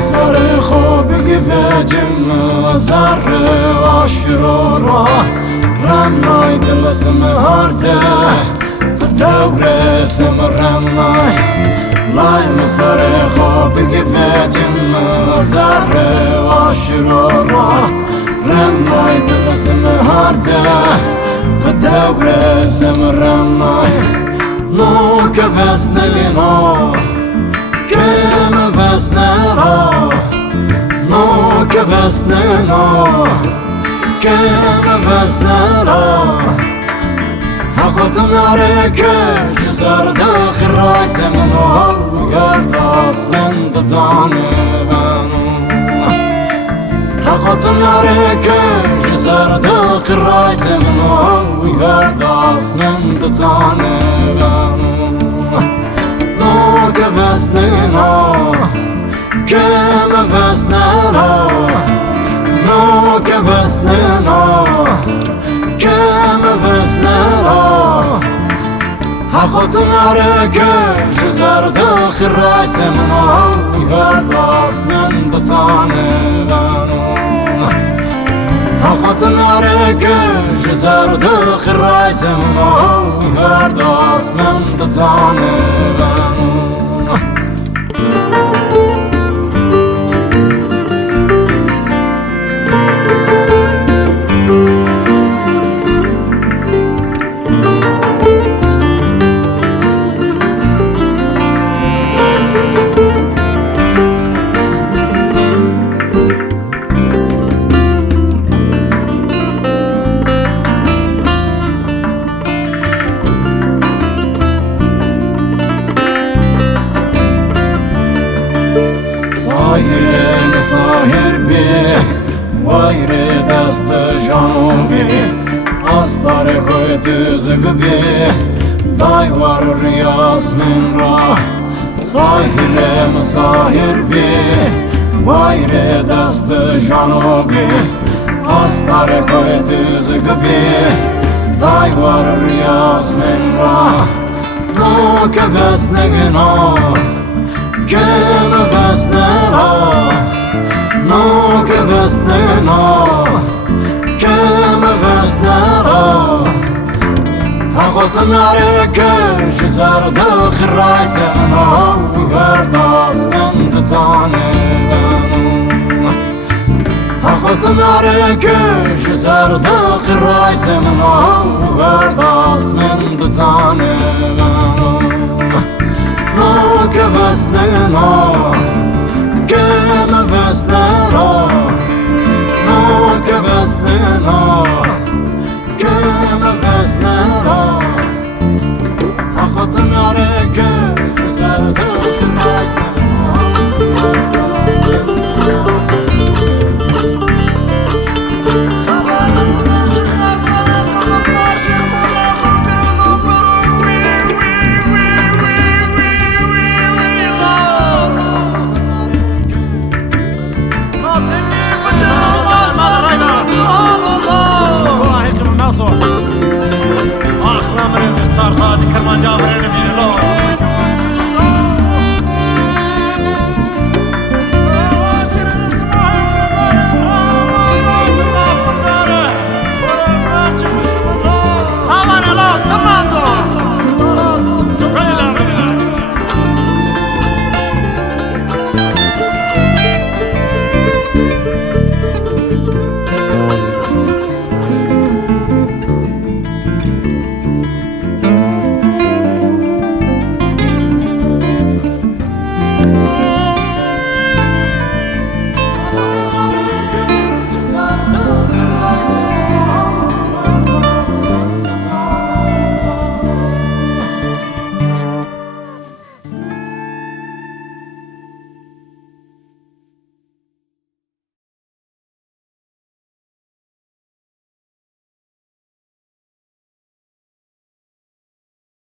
صار خوب قفاجم زر واشرورا رمناي دل سمهارده الدور سمر رمناي لاي مصار خوب قفاجم زر واشرورا رمناي دل سمهارده الدور سمر رمناي نو كفسنا لنا كما فسنا نو كفسنا كما فسنا حقتم عليك جزر داخل راس منو وقرص من تجانبانو حقتم عليك جزر داخل راس منو وقرص من تجانبانو نو كفسنا كما فسنا نو كفسنا كما فسنا حقتم عليك جزر داخل راس منو وقرص من تجانبانو حقتم عليك جزر داخل راس منو وقرص من تجانبانو صاهر بي وير دست جانوبي أستار كويت زقبي دايوار الرياس من راه صاهر بي وير دست جانوبي أستار كويت زقبي دايوار الرياس من راه نو كفسنا غنا كما فسنا نو كفسنا كما فسنا حقتم عليك جزر داخل راس منو وقرص من تجانبانو حقتم عليك جزر داخل راس منو وقرص من تجانبانو نو كفسنا